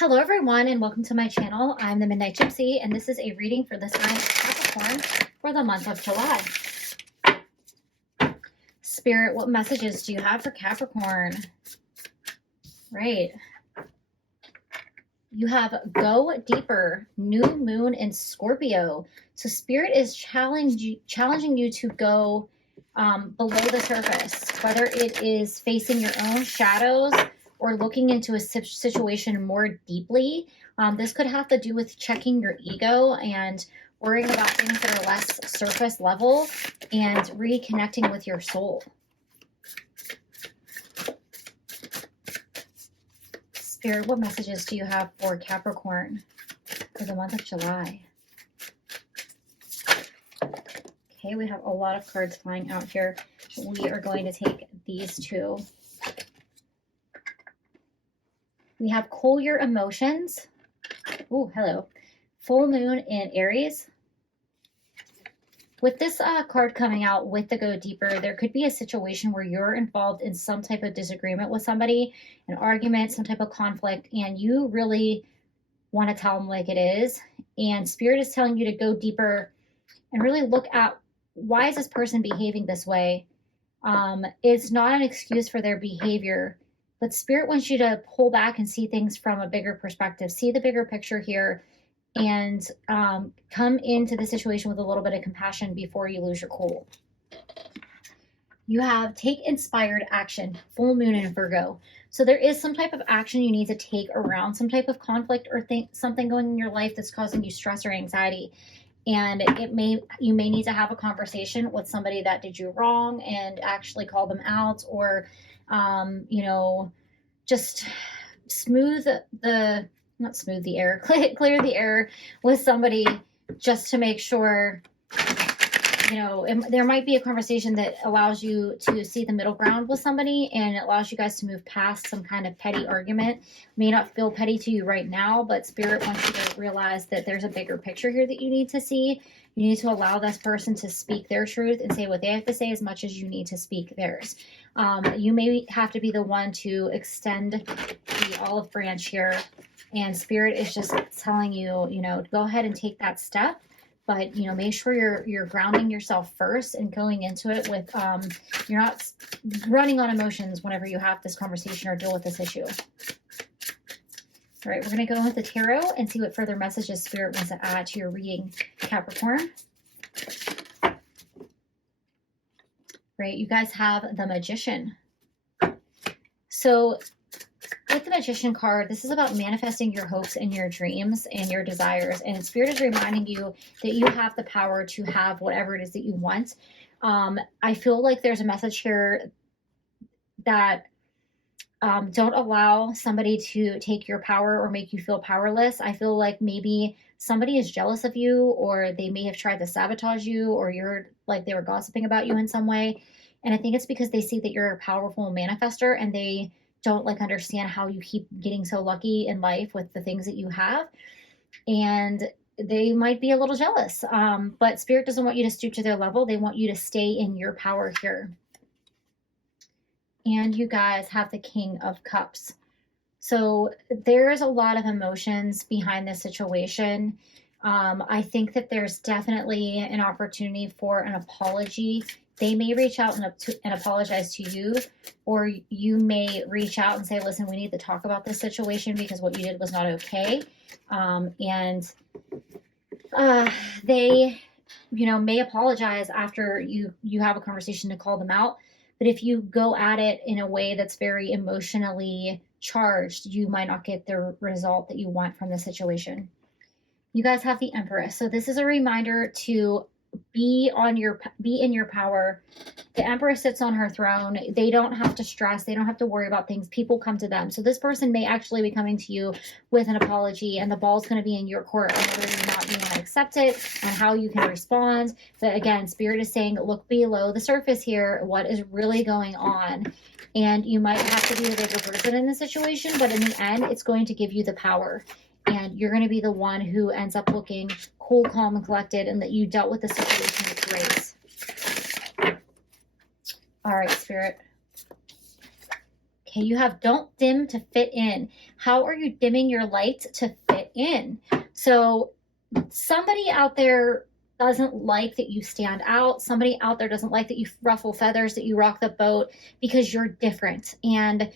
Hello everyone and welcome to my channel. I'm the Midnight Gypsy and this is a reading for the sign of Capricorn for the month of July. Spirit, what messages do you have for Capricorn? Right. You have go deeper, new moon in Scorpio. So Spirit is challenging you to go below the surface, whether it is facing your own shadows or looking into a situation more deeply. This could have to do with checking your ego and worrying about things that are less surface level and reconnecting with your soul. Spirit, what messages do you have for Capricorn for the month of July? Okay, we have a lot of cards flying out here. We are going to take these two. We have cool your emotions. Oh, hello. Full moon in Aries. With this card coming out with the go deeper, there could be a situation where you're involved in some type of disagreement with somebody, an argument, some type of conflict, and you really want to tell them like it is. And Spirit is telling you to go deeper and really look at, why is this person behaving this way? It's not an excuse for their behavior. But Spirit wants you to pull back and see things from a bigger perspective. See the bigger picture here and come into the situation with a little bit of compassion before you lose your cool. You have take inspired action, full moon in Virgo. So there is some type of action you need to take around some type of conflict or something going in your life that's causing you stress or anxiety. And you may need to have a conversation with somebody that did you wrong and actually call them out, or just clear the air with somebody, just to make sure, there might be a conversation that allows you to see the middle ground with somebody, and it allows you guys to move past some kind of petty argument. May not feel petty to you right now, but Spirit wants you to realize that there's a bigger picture here that you need to see. You need to allow this person to speak their truth and say what they have to say as much as you need to speak theirs. You may have to be the one to extend the olive branch here, and Spirit is just telling you, to go ahead and take that step. But, make sure you're grounding yourself first and going into it with, you're not running on emotions whenever you have this conversation or deal with this issue. All right, we're going to go with the tarot and see what further messages Spirit wants to add to your reading, Capricorn. Right, you guys have the Magician. So with the Magician card, this is about manifesting your hopes and your dreams and your desires. And Spirit is reminding you that you have the power to have whatever it is that you want. I feel like there's a message here that don't allow somebody to take your power or make you feel powerless. I feel like maybe somebody is jealous of you, or they may have tried to sabotage you, or you're like they were gossiping about you in some way. And I think it's because they see that you're a powerful manifester, and they don't understand how you keep getting so lucky in life with the things that you have. And they might be a little jealous. But Spirit doesn't want you to stoop to their level. They want you to stay in your power here. And you guys have the King of Cups. So there's a lot of emotions behind this situation. I think that there's definitely an opportunity for an apology. They may reach out and apologize to you, or you may reach out and say, listen, we need to talk about this situation because what you did was not okay. They, may apologize after you have a conversation to call them out. But if you go at it in a way that's very emotionally charged, you might not get the result that you want from the situation. You guys have the Empress. So this is a reminder to be in your power. The Empress sits on her throne. They don't have to stress. They don't have to worry about things. People come to them. So this person may actually be coming to you with an apology, and the ball's going to be in your court on whether or not you want to accept it and how you can respond. But again, Spirit is saying, look below the surface here. What is really going on? And you might have to be the bigger person in the situation, but in the end, it's going to give you the power. And you're going to be the one who ends up looking cool, calm, and collected, and that you dealt with the situation with grace. All right, Spirit. Okay, you have don't dim to fit in. How are you dimming your light to fit in? So somebody out there doesn't like that you stand out. Somebody out there doesn't like that you ruffle feathers, that you rock the boat, because you're different and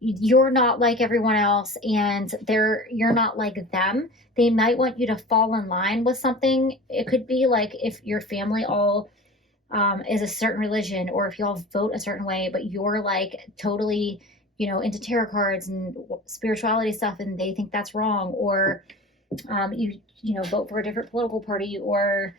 you're not like everyone else, and you're not like them. They might want you to fall in line with something. It could be like if your family all is a certain religion, or if you all vote a certain way, but you're like totally, into tarot cards and spirituality stuff, and they think that's wrong, or you vote for a different political party, or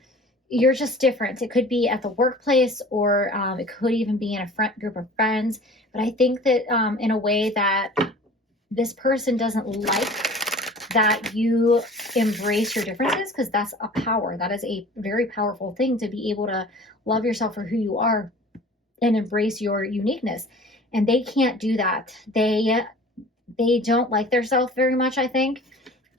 you're just different. It could be at the workplace, or it could even be in a group of friends. But I think that in a way that this person doesn't like that you embrace your differences, because that's a power. That is a very powerful thing, to be able to love yourself for who you are and embrace your uniqueness. And they can't do that. They don't like themselves very much, I think.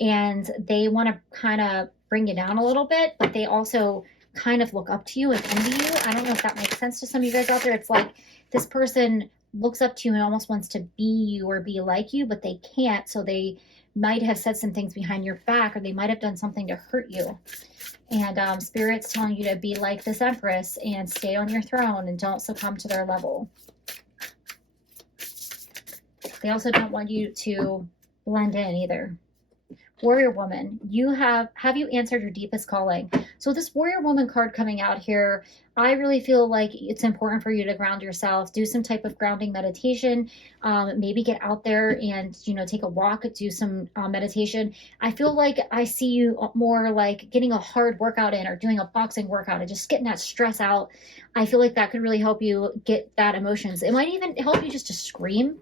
And they want to kind of bring you down a little bit, but they also kind of look up to you and envy you. I don't know if that makes sense to some of you guys out there. It's like this person looks up to you and almost wants to be you or be like you, but they can't. So they might have said some things behind your back, or they might have done something to hurt you. And Spirit's telling you to be like this Empress and stay on your throne and don't succumb to their level. They also don't want you to blend in either. Warrior Woman, have you answered your deepest calling? So this Warrior Woman card coming out here, I really feel like it's important for you to ground yourself, do some type of grounding meditation, maybe get out there and, take a walk, do some meditation. I feel like I see you more like getting a hard workout in, or doing a boxing workout and just getting that stress out. I feel like that could really help you get that emotions. It might even help you just to scream.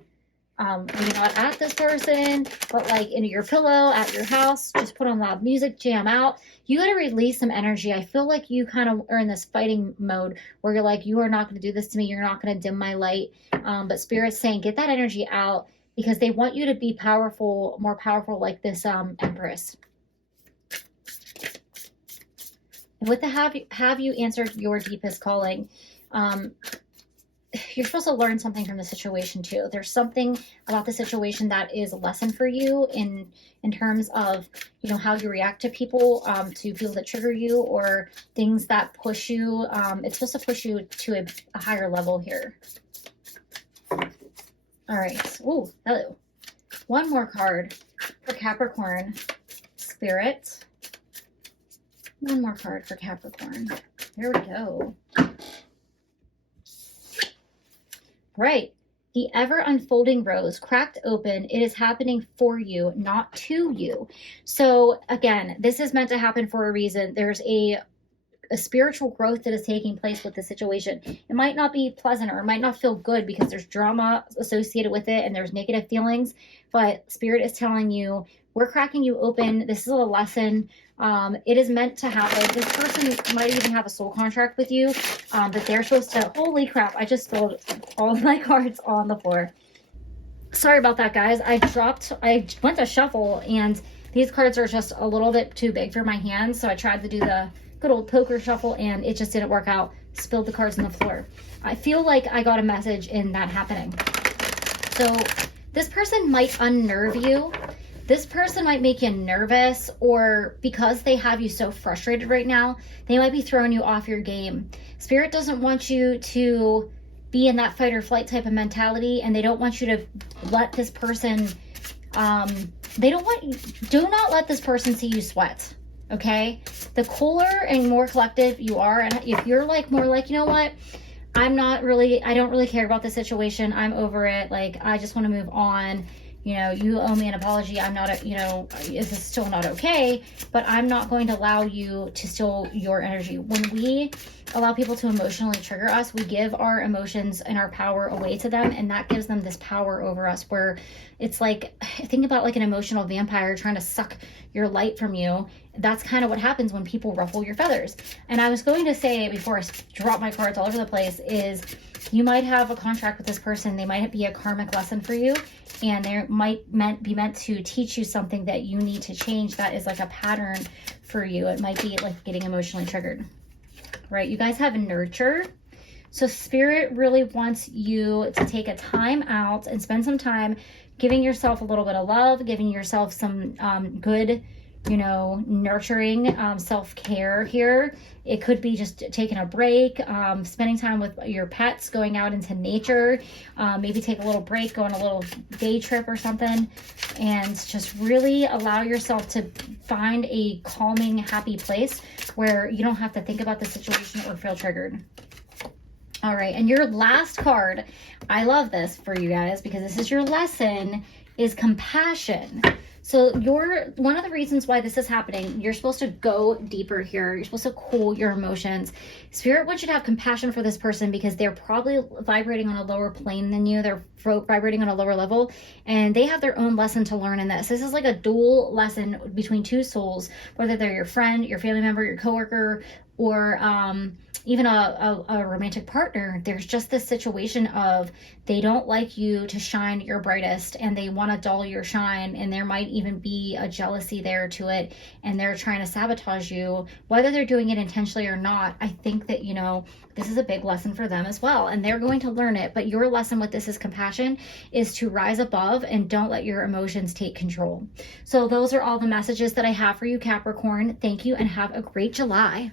Maybe not at this person, but like into your pillow at your house, just put on loud music, jam out. You got to release some energy. I feel like you kind of are in this fighting mode where you're like, you are not going to do this to me. You're not going to dim my light. But Spirit's saying, get that energy out, because they want you to be powerful, more powerful, like this Empress. And with the have you answered your deepest calling? You're supposed to learn something from the situation too. There's something about the situation that is a lesson for you in terms of, how you react to people, to people that trigger you, or things that push you. It's supposed to push you to a higher level here. All right. Oh, hello. One more card for Capricorn. Spirit. One more card for Capricorn. There we go. Right. The ever unfolding rose, cracked open. It is happening for you, not to you. So again, this is meant to happen for a reason. There's a spiritual growth that is taking place with the situation. It might not be pleasant, or it might not feel good, because there's drama associated with it and there's negative feelings, but Spirit is telling you, we're cracking you open. This is a lesson. It is meant to happen. This person might even have a soul contract with you, but they're supposed to, holy crap, I just spilled all of my cards on the floor. Sorry about that, guys. I went to shuffle, and these cards are just a little bit too big for my hands, so I tried to do the good old poker shuffle, and it just didn't work out. Spilled the cards on the floor. I feel like I got a message in that happening. So this person might unnerve you. This person might make you nervous, or because they have you so frustrated right now, they might be throwing you off your game. Spirit doesn't want you to be in that fight or flight type of mentality, and they don't want you to let this person, do not let this person see you sweat, okay? The cooler and more collective you are, and if you're like more like, you know what, I don't really care about the situation, I'm over it, like, I just want to move on. You owe me an apology. I'm not, this is still not okay, but I'm not going to allow you to steal your energy. When we allow people to emotionally trigger us, we give our emotions and our power away to them, and that gives them this power over us, where it's like, think about like an emotional vampire trying to suck your light from you. That's kind of what happens when people ruffle your feathers. And I was going to say, before I drop my cards all over the place, is you might have a contract with this person. They might be a karmic lesson for you, and they might be meant to teach you something that you need to change, that is like a pattern for you. It might be like getting emotionally triggered, right? You guys have nurture. So Spirit really wants you to take a time out and spend some time giving yourself a little bit of love, giving yourself some good, you know, nurturing self-care here. It could be just taking a break, spending time with your pets, going out into nature, maybe take a little break, go on a little day trip or something, and just really allow yourself to find a calming, happy place where you don't have to think about the situation or feel triggered. All right, and your last card, I love this for you guys because this is your lesson, is compassion. So one of the reasons why this is happening, you're supposed to go deeper here. You're supposed to cool your emotions. Spirit wants you to have compassion for this person because they're probably vibrating on a lower plane than you. They're vibrating on a lower level, and they have their own lesson to learn in this. This is like a dual lesson between two souls, whether they're your friend, your family member, your coworker, or even a romantic partner. There's just this situation of they don't like you to shine your brightest and they want to dull your shine, and there might even be a jealousy there to it, and they're trying to sabotage you, whether they're doing it intentionally or not. I think that, you know, this is a big lesson for them as well, and they're going to learn it. But your lesson with this is compassion, is to rise above and don't let your emotions take control. So those are all the messages that I have for you, Capricorn. Thank you and have a great July.